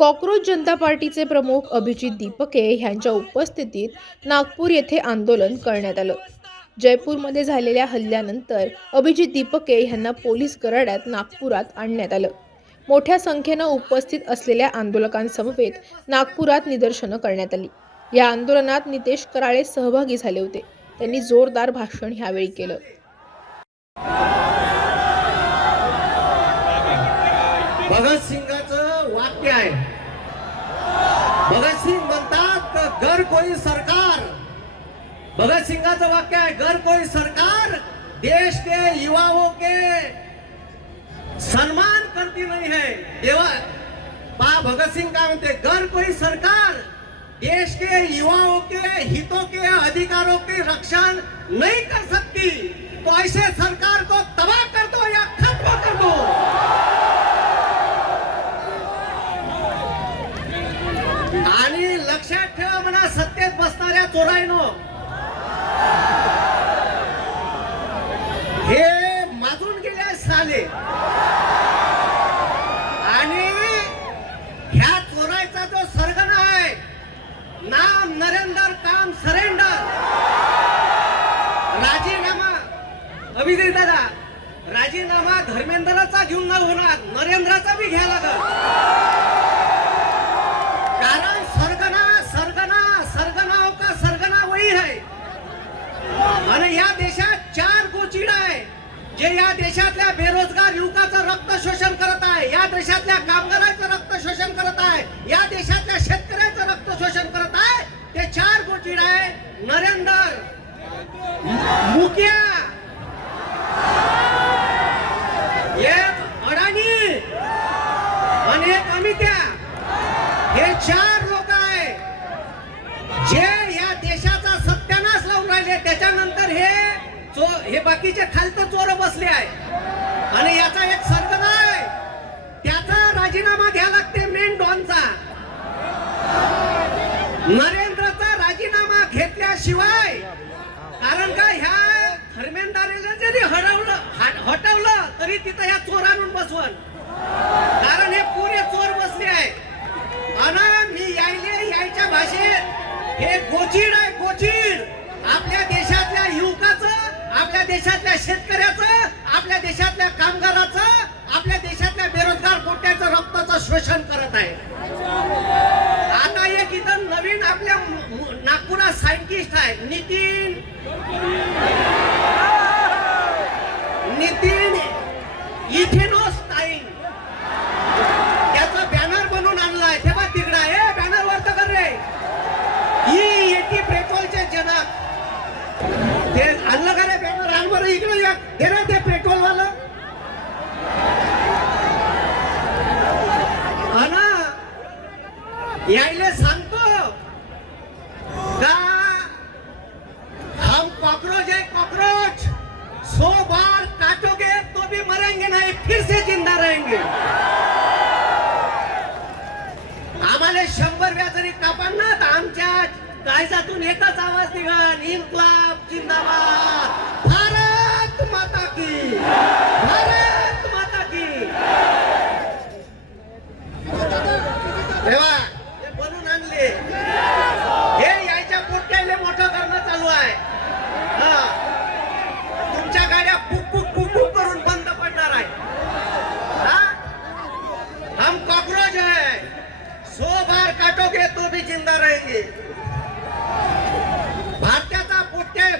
Cockroach जनता पार्टीचे प्रमुख अभिजित दीपके यांच्या उपस्थितीत नागपूर येथे आंदोलन करण्यात आलं। जयपूरमध्ये झालेल्या हल्ल्यानंतर अभिजित दीपके यांना पोलीस गराड्यात नागपुरात आणण्यात आलं। मोठ्या संख्येने उपस्थित असलेल्या आंदोलकांसमवेत नागपुरात निदर्शनं करण्यात आली। या आंदोलनात नितेश कराळे सहभागी झाले होते। त्यांनी जोरदार भाषण यावेळी केलं। भगत सिंगाचं वाक्य आहे। भगत सिंग म्हणतात घर कोई सरकार, भगत सिंगाचं वाक्य आहे, घर कोई सरकार देश के युवाओं के सम्मान करती नहीं है। देवा पा भगत सिंग काय म्हणते, घर कोई सरकार देश के युवाओं के हितों के अधिकारों की रक्षा नहीं कर सकती, तो ऐसे सरकार को तबाह कर दो या खत्म कर दो। आणि लक्षात ठेवा म्हणा, सत्तेत बसणाऱ्या चोरांनो, हे माजून गेले साले, आणि ह्या चोरायचा जो सरगना आहे, नाम नरेंद्र, काम सरेंडर, राजीनामा अभिजित दादा, राजीनामा धर्मेंद्रचा घेऊन न होणार, नरेंद्रचा भी घ्यायला लागेल। कारण सरगना सरगना सरगनाओं का सरगना वही है। आणि या देशात चार गोचिड आहे जे या देशातल्या बेरोजगार युवकाचं रक्त शोषण करत आहे, या देशातल्या कामगारांचं रक्त शोषण करत आहे, या देशातल्या शेतकऱ्याचं रक्त शोषण करत आहे। ते चार गोचिड आहे, नरेंद्र, मुखिया, एक अडाणी आणि एक अमित्या। हे चार लोक आहे जे या देशाचा सत्यानाश लावून राहिले। त्याच्यानंतर हे बाकीचे खालचं चोर बसले आहे, आणि याचा एक सरगना आहे, त्याचा राजीनामा घ्यावा लागते मेन डॉनचा। नरेंद्रचा राजीनामा घेतल्याशिवाय, कारण का ह्या धर्मेंद्राला जरी हटवलं तरी तिथं ह्या चोरांना बसवण, कारण हे पुरे चोर बसले आहे। आणि मी यायच्या भाषेत हे गोचिड आहे, गोचिड आपल्या देशातल्या युवकाचं, आपल्या देशातल्या शेतकऱ्याचं, आपल्या देशातल्या कामगाराचं, आपल्या देशातल्या बेरोजगार पोट्याचं रक्ताचं शोषण करत आहे। आता एक इथं नवीन आपल्या नागपुरात सायंटिस्ट आहे, नितीन इथेनोस्टाईन, त्याचा बॅनर बनवून आणलाय। तेव्हा तिकडा आहे बॅनर वर कर रे, ही येती पेट्रोलचे जनक, ते आणलं का रे बॅनर, आणवर इकडे या दे रे ते पेट्रोल वाला। अना यायले सांगतो का हम कॉकरोच है, कॉकरोच 100 बार काटोगे तो भी मरेंगे नहीं, फिर से जिंदा रहेंगे। आम्हाला 100 वेळा जरी कापाल ना, तर आमच्या काळजातून एकच आवाज निघाल, इन्क्लाब जिंदाबाद, भारत माता की, भारत माता की। तेव्हा हे बनवून आणले, हे यायच्या पोट्याले मोठं करणं चालू आहे। तुमच्या गाड्या पुक पुक पुक पुक करून बंद पडणार आहे। हम कॉकरोच है, 100 बार काटोगे तो भी जिंदा रहेंगे।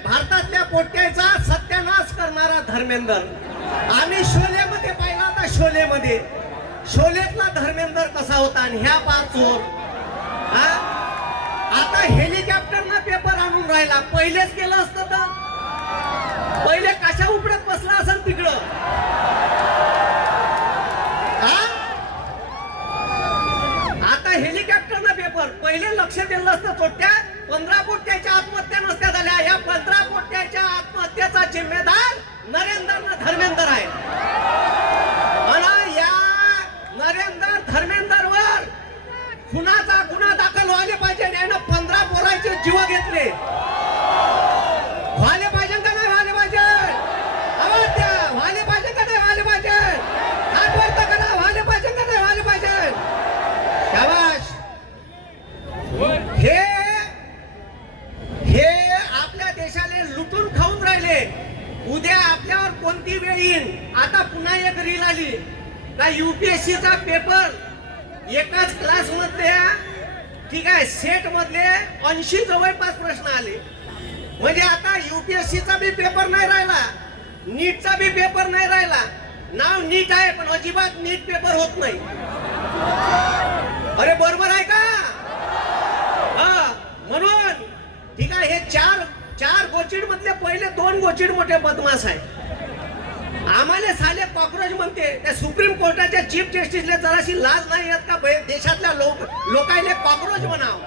भारतातल्या पोट्याचा सत्यानाश करणारा धर्मेंद्र, आम्ही शोलेमध्ये पाहिला होता, शोलेतला धर्मेंद्र कसा होता, आणि ह्या पाच चोर। आता हेलिकॉप्टरनं पेपर आणून राहिला, पहिलेच केलं असतं तर पहिले कशा उपडत बसला असेल तिकडं। आता हेलिकॉप्टरनं पेपर, पहिले लक्ष दिलं असतं पोट्या, 15 पोट्याच्या आत्महत्या नसत्या झाल्या। या 15 पोट्याच्या आत्महत्येचा जिम्मेदार धर्मेंद्र आहे। आणि या धर्मेंद्रवर खुनाचा गुन्हा दाखल व्हायला पाहिजे। यानं 15 पोरांचे जीव घेतले, व्हायला पाहिजे का नाही व्हायला पाहिजे, व्हायला पाहिजे का नाही व्हायला पाहिजे, हात वर करा, व्हायला पाहिजे का नाही व्हायला पाहिजे। एकाच क्लास मधले ठीक आहे सेट मधले 80 जवळपास प्रश्न आले. म्हणजे आता UPSC चा बी पेपर नाही राहिला, नीटचा बी पेपर नाही राहिला. नाव नीट आहे पण अजिबात नीट पेपर होत नाही. अरे बरोबर आहे का? हा, म्हणून ठीक आहे, हे चार गोचिड मधले पहिले 2 गोचिड मोठे बदमाश आहे. आम्हाला साले कॉक्रोच म्हणते. त्या सुप्रीम कोर्टाच्या चीफ जस्टिसला जराशी लाज नाही येत का देशातल्या लोकांना कॉक्रोच म्हणाव?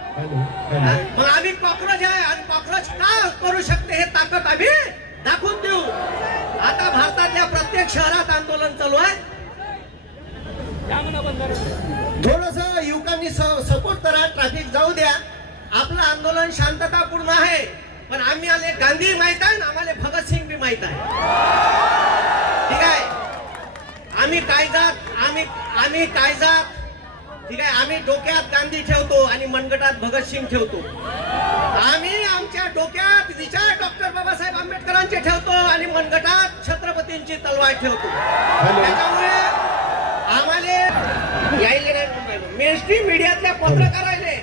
मग आम्ही कॉक्रोच आहे आणि कॉक्रोच का करू शकते हे ताकद आम्ही दाखवून देऊ. आता भारतातल्या प्रत्येक शहरात आंदोलन चालू आहे. थोडस युवकांनी सपोर्ट करा, ट्रॅफिक जाऊ द्या. आपलं आंदोलन शांततापूर्ण आहे, पण आम्ही आले गांधी माहित आहे ना, आम्हाला भगतसिंग बी माहित आहे. ठीक आहे, आम्ही कायजात ठीक आहे, आम्ही डोक्यात गांधी ठेवतो आणि मनगटात भगतसिंग ठेवतो. आम्ही आमच्या डोक्यात विचार डॉक्टर बाबासाहेब आंबेडकरांचे ठेवतो आणि मनगटात छत्रपतींची तलवार ठेवतो. त्याच्यामुळे आम्हाला यायले नाही. मेनस्ट्रीम मीडियातल्या पत्रकाराले,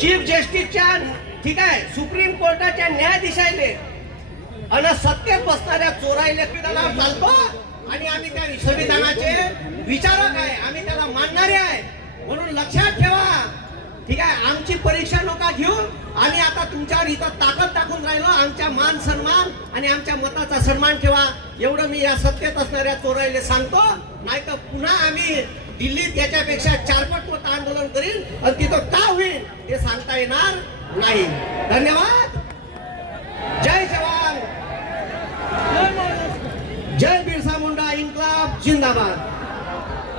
चीफ जस्टिसच्या ठीक आहे, सुप्रीम कोर्टाच्या न्यायाधीशाले आणि सत्तेत बसणाऱ्या चोरायले पिढ्याला चालतो. आणि आम्ही त्या संविधानाचे विचारक आहे, आम्ही त्याला मानणारे आहे. म्हणून लक्षात ठेवा, ठीक आहे, आमची परीक्षा नका घेऊ. आम्ही आता तुमच्यावर इथं ताकद टाकून राहिलो. आमच्या मान सन्मान आणि आमच्या मताचा सन्मान ठेवा, एवढं मी या सत्तेत असणाऱ्या चोरायले सांगतो. नाही तर पुन्हा आम्ही दिल्लीत याच्यापेक्षा 4पट मोठं आंदोलन करीन आणि तिथं का होईल ते सांगता येणार नाही. धन्यवाद. जय जवान, जय बिरसा मुंडा, इन्कलाब जिंदाबाद.